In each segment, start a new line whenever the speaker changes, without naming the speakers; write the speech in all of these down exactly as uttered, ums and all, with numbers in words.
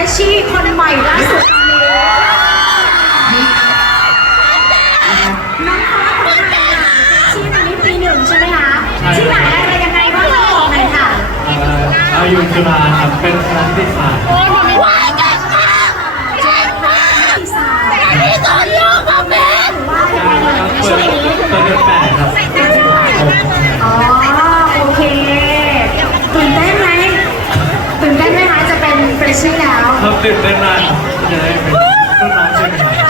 ชชี่คนใหม่ล่าสุดตอนนี้น้องฟ้าของใครอ่ะชื่อตอนนี้ปีหนึ่งใช่ไหมคะที่ไหนอะไรยังไงบ้างเราบอกหน่อยค่ะ
อายุจุฬาครับเป็นคณะนิติศาสตร์
ว้ายเก่งมากเก่งมากที่สอนลูกมาเป็น
ว่ายังไงเลย
เปิดเปิดเดือนแปดครับ
อ๋อโอเคตื่นเต้นไหมตื่นเต้นไหมคะจะเป็นเฟรชชี่แล้ว
ครับตื่นเต้นมากจะได้เป็นรุ่นน้องใช่ไหมครับ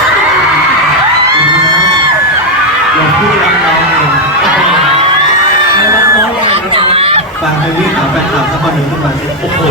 อย่าพูดรับน้องเองรับน้องยังไงครับ
ฟังไปวิ่งหาแฟนคลับสักคนหนึ่งขึ้นมาสิโอ้โห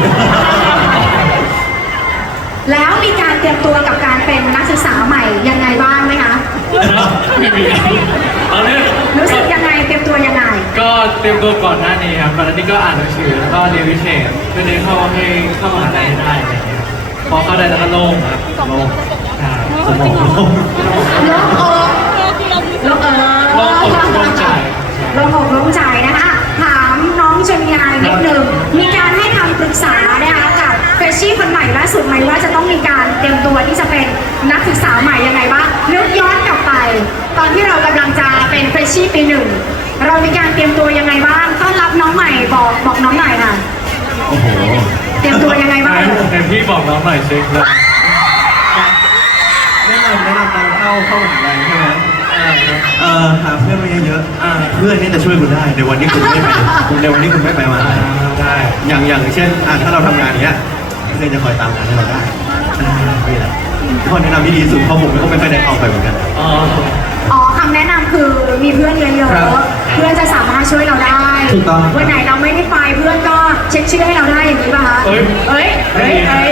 แล้วมีการเตรียมตัวกับการเป็นนักศึกษาใหม่ยังไงบ้างไหมคะ
ไม่มีตอนนี้
รู้สึกยังไงเตรียมตัวยังไง
ก็เตรียมตัวก่อนหน้านี้ครับก่อนหน้านี้ก็อ่านหนังสือแล้วก็เรียนวิเศษเพื่อได้เข้าให้เข้ามหาลัยได้อะไรอย่างเงี้ยพอเข้าได้แล้วก็โล่งครับโล่งครับ
สมองโล่ง
โล่งอกโล่งเออ
โล่งอกโล่งใจ
โล่งอกโล่งใจนะคะถามน้องเจมินายนิดนึงมีการให้คำปรึกษานะคะกับเฟรชชี่คนใหม่ล่าสุดไหมว่าจะต้องมีการเตรียมตัวที่จะเป็นนักศึกษาใหม่ยังไงบ้างนึกย้อนกลับไป ตอนที่เรากำลังจะเป็นเฟรชชี่ปีหนึ่งเรามีการเตรียมตัวยังไงบ้างต้อนรับน้องใหม่บอกบอกน้องหน่อยค่ะ
โอ้โห
เตรียมตัวยังไงบ้าง
แต่พี่บอกน้องหน่อยสิครับ
แนะนำแนะนำตอนเข้าเข้ามหาลัยใช่ไหมเอ่อหาเพื่อนมาเยอะ
อ่า
ๆเพื่อนนี่จะช่วยคุณได้ในวันที่คุณไม่ไปในวันที่คุณไม่ไปมหาลัย
ได้
อย่างอย่างเช่นอ่ะถ้าเราทำงานเนี้ยเพื่อนจะคอยตามงานให้เราได้อ่านี่แหละข้อแนะนำที่ดีที่สุดเพราะผมก็ไม่ค่อยได้ออกไปเหมือนกัน
อ๋อ
อ๋อคำแนะนำคือมีเพื่อนเยอะ
ครับ
ๆเพื่อนจะสามารถช่วยเราได้
ถูกต้อง
วันไหนเราไม่ได้ไปเพื่อนก็เช็คชื่อให้เราได้อย่างนี้ป่ะคะ
เอ้ย
เอ้ยเอ้ยเอ้ย